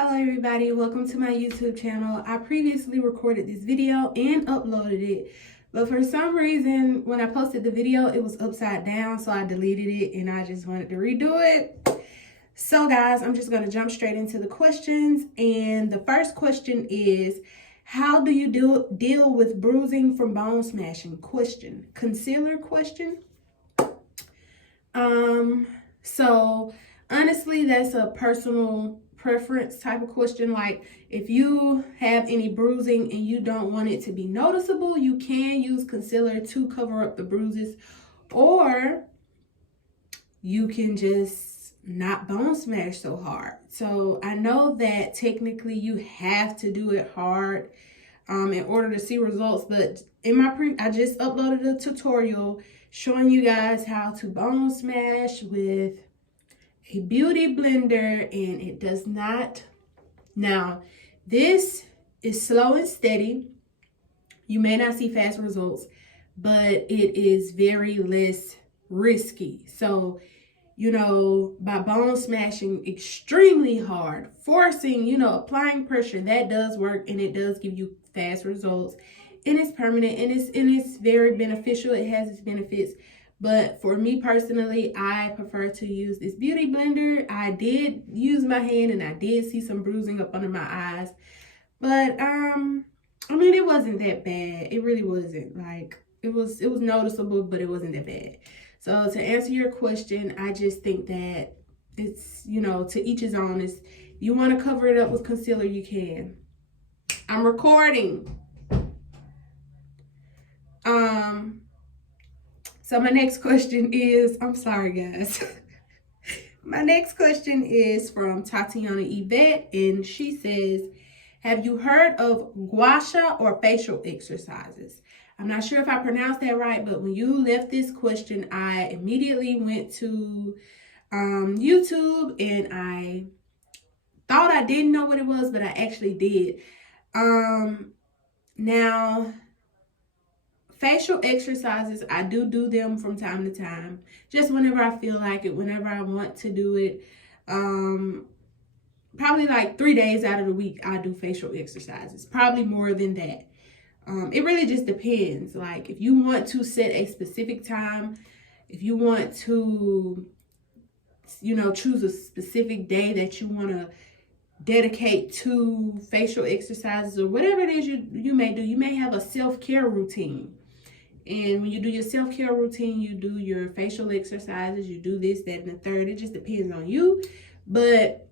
Hello everybody, welcome to my YouTube channel. I previously recorded this video and uploaded it, but for some reason when I posted the video it was upside down, so I deleted it and I just wanted to redo it. So guys, I'm just going to jump straight into the questions, and the first question is, how do you deal with bruising from bone smashing? Question. Concealer question. So honestly, that's a personal preference type of question. Like, if you have any bruising and you don't want it to be noticeable, you can use concealer to cover up the bruises, or you can just not bone smash so hard. So I know that technically you have to do it hard in order to see results, but I just uploaded a tutorial showing you guys how to bone smash with a beauty blender, and it does not. Now, this is slow and steady. You may not see fast results, but it is very less risky. So, by bone smashing extremely hard, forcing, applying pressure, that does work, and it does give you fast results, and it's permanent, and it's very beneficial. It has its benefits. But for me personally, I prefer to use this beauty blender. I did use my hand and I did see some bruising up under my eyes. But it wasn't that bad. It really wasn't. Like, it was noticeable, but it wasn't that bad. So to answer your question, I just think that it's, to each his own. If you want to cover it up with concealer, you can. I'm recording. So my next question is, I'm sorry guys. My next question is from Tatiana Yvette, and she says, have you heard of gua sha or facial exercises? I'm not sure if I pronounced that right, but when you left this question, I immediately went to YouTube, and I thought I didn't know what it was, but I actually did. Now, facial exercises, I do them from time to time, just whenever I feel like it, whenever I want to do it. Probably like 3 days out of the week, I do facial exercises, probably more than that. It really just depends. Like, if you want to set a specific time, if you want to, choose a specific day that you want to dedicate to facial exercises, or whatever it is you may do. You may have a self-care routine. And when you do your self-care routine, you do your facial exercises, you do this, that, and the third. It just depends on you. But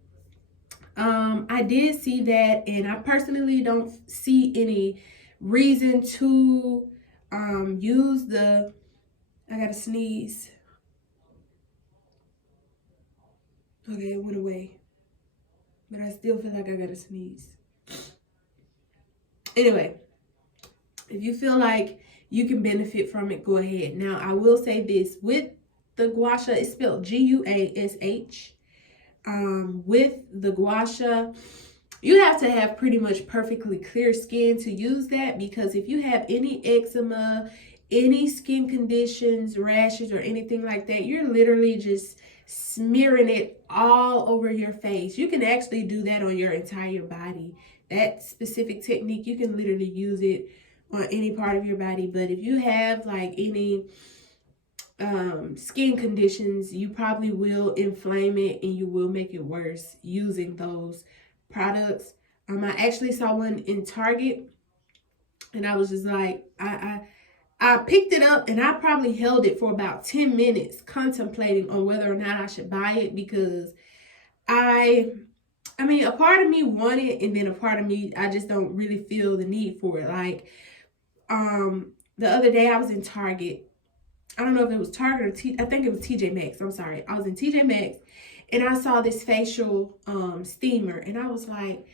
I did see that, and I personally don't see any reason to use the, I gotta sneeze. Okay, it went away. But I still feel like I gotta sneeze. Anyway, if you feel like you can benefit from it, go ahead. Now, I will say this. With the gua sha, it's spelled G-U-A-S-H. With the gua sha, you have to have pretty much perfectly clear skin to use that, because if you have any eczema, any skin conditions, rashes, or anything like that, you're literally just smearing it all over your face. You can actually do that on your entire body. That specific technique, you can literally use it on any part of your body. But if you have like any skin conditions, you probably will inflame it, and you will make it worse using those products. I actually saw one in Target, and I was just like, I picked it up, and I probably held it for about 10 minutes contemplating on whether or not I should buy it, because a part of me want it, and then a part of me, I just don't really feel the need for it. Like, the other day I was in Target. I don't know if it was Target or I think it was TJ Maxx. I'm sorry. I was in TJ Maxx, and I saw this facial steamer, and I was like,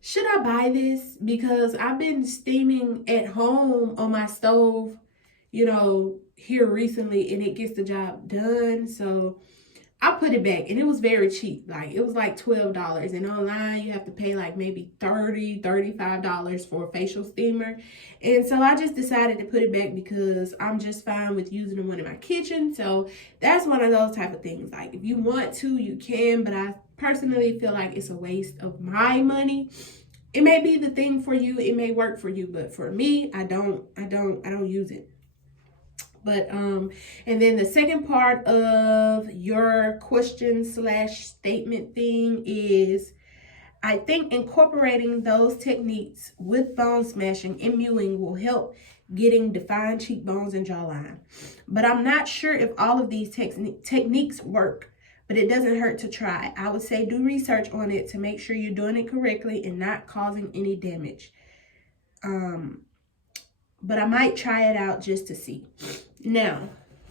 should I buy this? Because I've been steaming at home on my stove, here recently, and it gets the job done. So I put it back, and it was very cheap. Like, it was like $12, and online you have to pay like maybe $30, $35 for a facial steamer. And so I just decided to put it back, because I'm just fine with using the one in my kitchen. So that's one of those type of things. Like, if you want to, you can, but I personally feel like it's a waste of my money. It may be the thing for you, it may work for you, but for me, I don't use it. But and then the second part of your question slash statement thing is, I think incorporating those techniques with bone smashing and mewing will help getting defined cheekbones and jawline. But I'm not sure if all of these techniques work, but it doesn't hurt to try. I would say do research on it to make sure you're doing it correctly and not causing any damage. But I might try it out just to see. Now,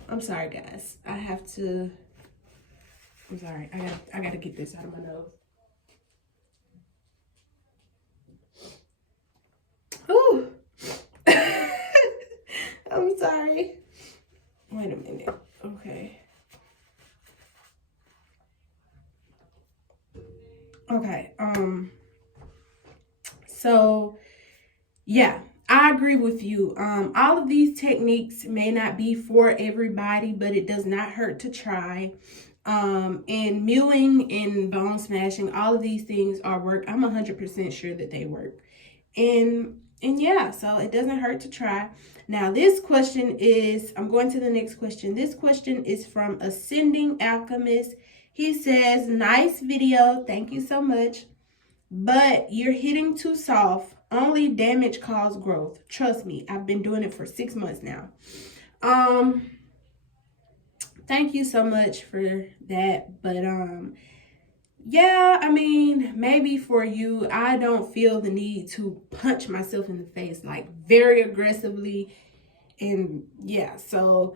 I'm sorry guys. I'm sorry. I gotta get this out of my nose. Ooh. I'm sorry. Wait a minute. Okay. Okay. So yeah, I agree with you. All of these techniques may not be for everybody, but it does not hurt to try. And mewing and bone smashing, all of these things are work. I'm 100% sure that they work. And yeah, so it doesn't hurt to try. Now this question is, I'm going to the next question. This question is from Ascending Alchemist. He says, nice video, thank you so much, but you're hitting too soft. Only damage cause growth. Trust me, I've been doing it for 6 months now. Thank you so much for that. But yeah, I mean, maybe for you, I don't feel the need to punch myself in the face like very aggressively. And yeah, so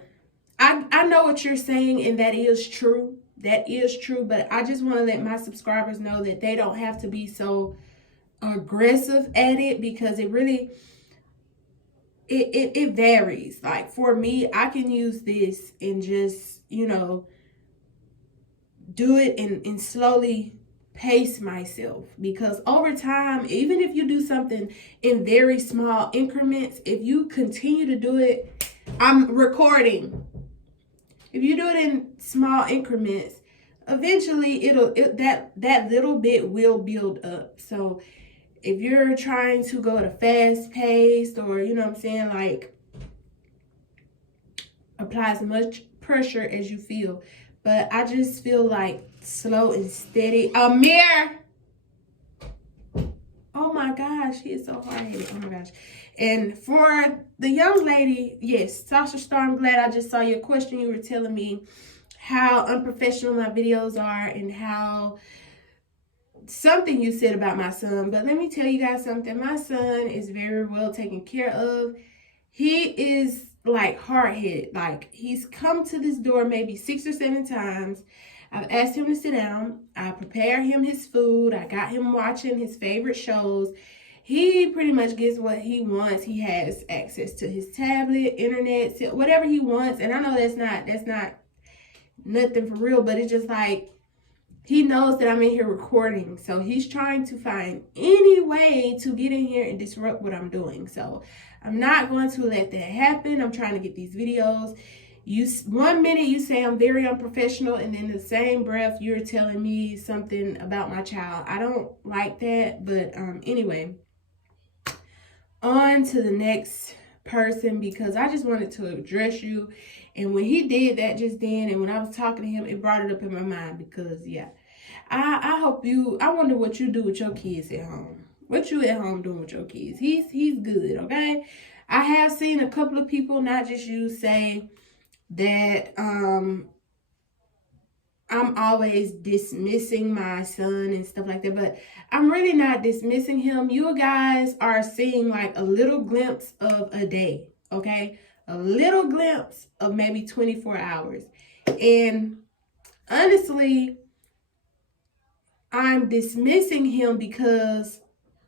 I know what you're saying, and that is true. That is true, but I just want to let my subscribers know that they don't have to be so aggressive at it, because it really it varies. Like for me, I can use this and just, you know, do it and slowly pace myself, because over time, even if you do something in very small increments, if you continue to do it, I'm recording, if you do it in small increments, eventually that little bit will build up. So if you're trying to go at a fast pace, or, you know what I'm saying, like apply as much pressure as you feel. But I just feel like slow and steady. Amir! Oh my gosh, he is so hard-headed. Oh my gosh. And for the young lady, yes, Sasha Star, I'm glad I just saw your question. You were telling me how unprofessional my videos are and how something you said about my son. But let me tell you guys something. My son is very well taken care of. He is like hard-headed. Like, he's come to this door maybe 6 or 7 times. I've asked him to sit down. I prepare him his food. I got him watching his favorite shows. He pretty much gets what he wants. He has access to his tablet, internet, whatever he wants. And I know that's not nothing for real, but it's just like, he knows that I'm in here recording. So he's trying to find any way to get in here and disrupt what I'm doing. So I'm not going to let that happen. I'm trying to get these videos. One minute you say I'm very unprofessional, and then the same breath you're telling me something about my child. I don't like that. But anyway, on to the next person, because I just wanted to address you. And when he did that just then, and when I was talking to him, it brought it up in my mind, because yeah, I wonder what you do with your kids at home. What you at home doing with your kids? He's good, okay? I have seen a couple of people, not just you, say that I'm always dismissing my son and stuff like that, but I'm really not dismissing him. You guys are seeing like a little glimpse of a day, okay? A little glimpse of maybe 24 hours. And honestly, I'm dismissing him because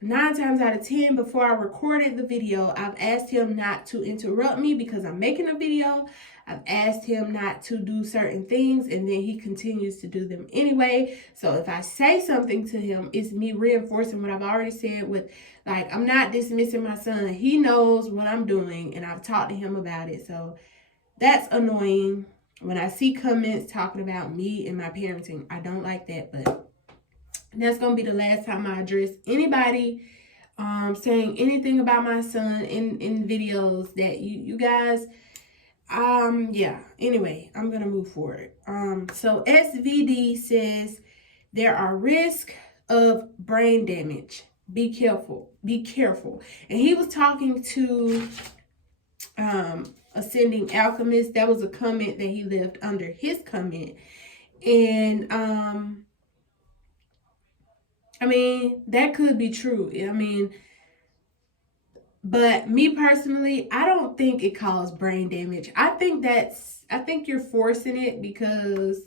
9 times out of 10, before I recorded the video, I've asked him not to interrupt me because I'm making a video. I've asked him not to do certain things, and then he continues to do them anyway. So if I say something to him, it's me reinforcing what I've already said. With, like, I'm not dismissing my son. He knows what I'm doing, and I've talked to him about it. So that's annoying. When I see comments talking about me and my parenting, I don't like that, but That's going to be the last time I address anybody saying anything about my son in videos that you guys, yeah. Anyway, I'm going to move forward. So SVD says there are risks of brain damage. Be careful. Be careful. And he was talking to Ascending Alchemist. That was a comment that he left under his comment. And I mean, that could be true. I mean, but me personally, I don't think it caused brain damage. I think you're forcing it because,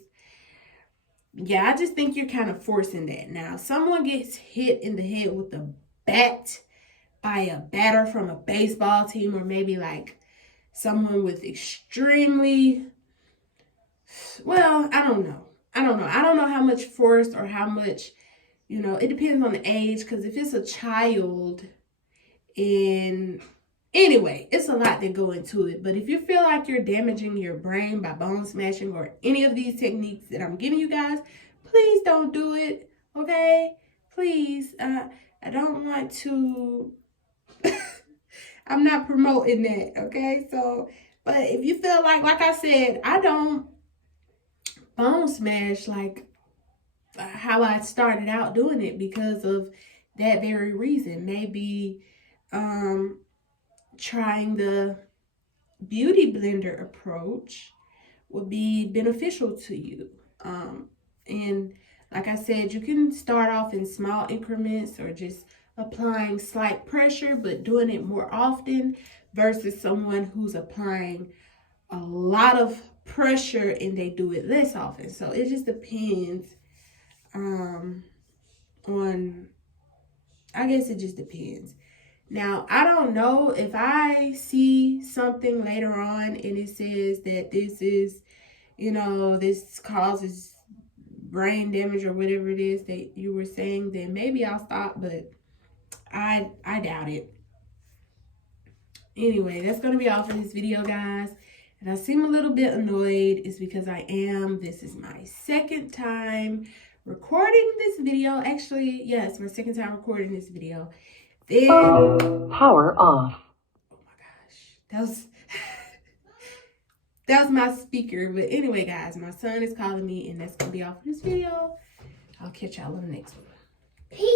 yeah, I just think you're kind of forcing that. Now, someone gets hit in the head with a bat by a batter from a baseball team, or maybe like someone with extremely, well, I don't know. I don't know how much force or how much, it depends on the age, because if it's a child, and anyway, it's a lot that go into it. But if you feel like you're damaging your brain by bone smashing or any of these techniques that I'm giving you guys, please don't do it, okay? Please. I don't want to, I'm not promoting that, okay? So, but if you feel like I said, I don't bone smash like how I started out doing it because of that very reason. Maybe trying the beauty blender approach would be beneficial to you. And like I said, you can start off in small increments or just applying slight pressure, but doing it more often versus someone who's applying a lot of pressure and they do it less often. So it just depends on, I guess it just depends. Now, I don't know if I see something later on and it says that this is, this causes brain damage or whatever it is that you were saying, then maybe I'll stop, but I doubt it. Anyway, that's going to be all for this video, guys. And I seem a little bit annoyed. It's because I am. This is my second time recording this video. Actually, yes, my second time recording this video. Then power off. Oh my gosh, that was my speaker. But anyway, guys, my son is calling me, and that's gonna be all for this video. I'll catch y'all on the next one. Peace.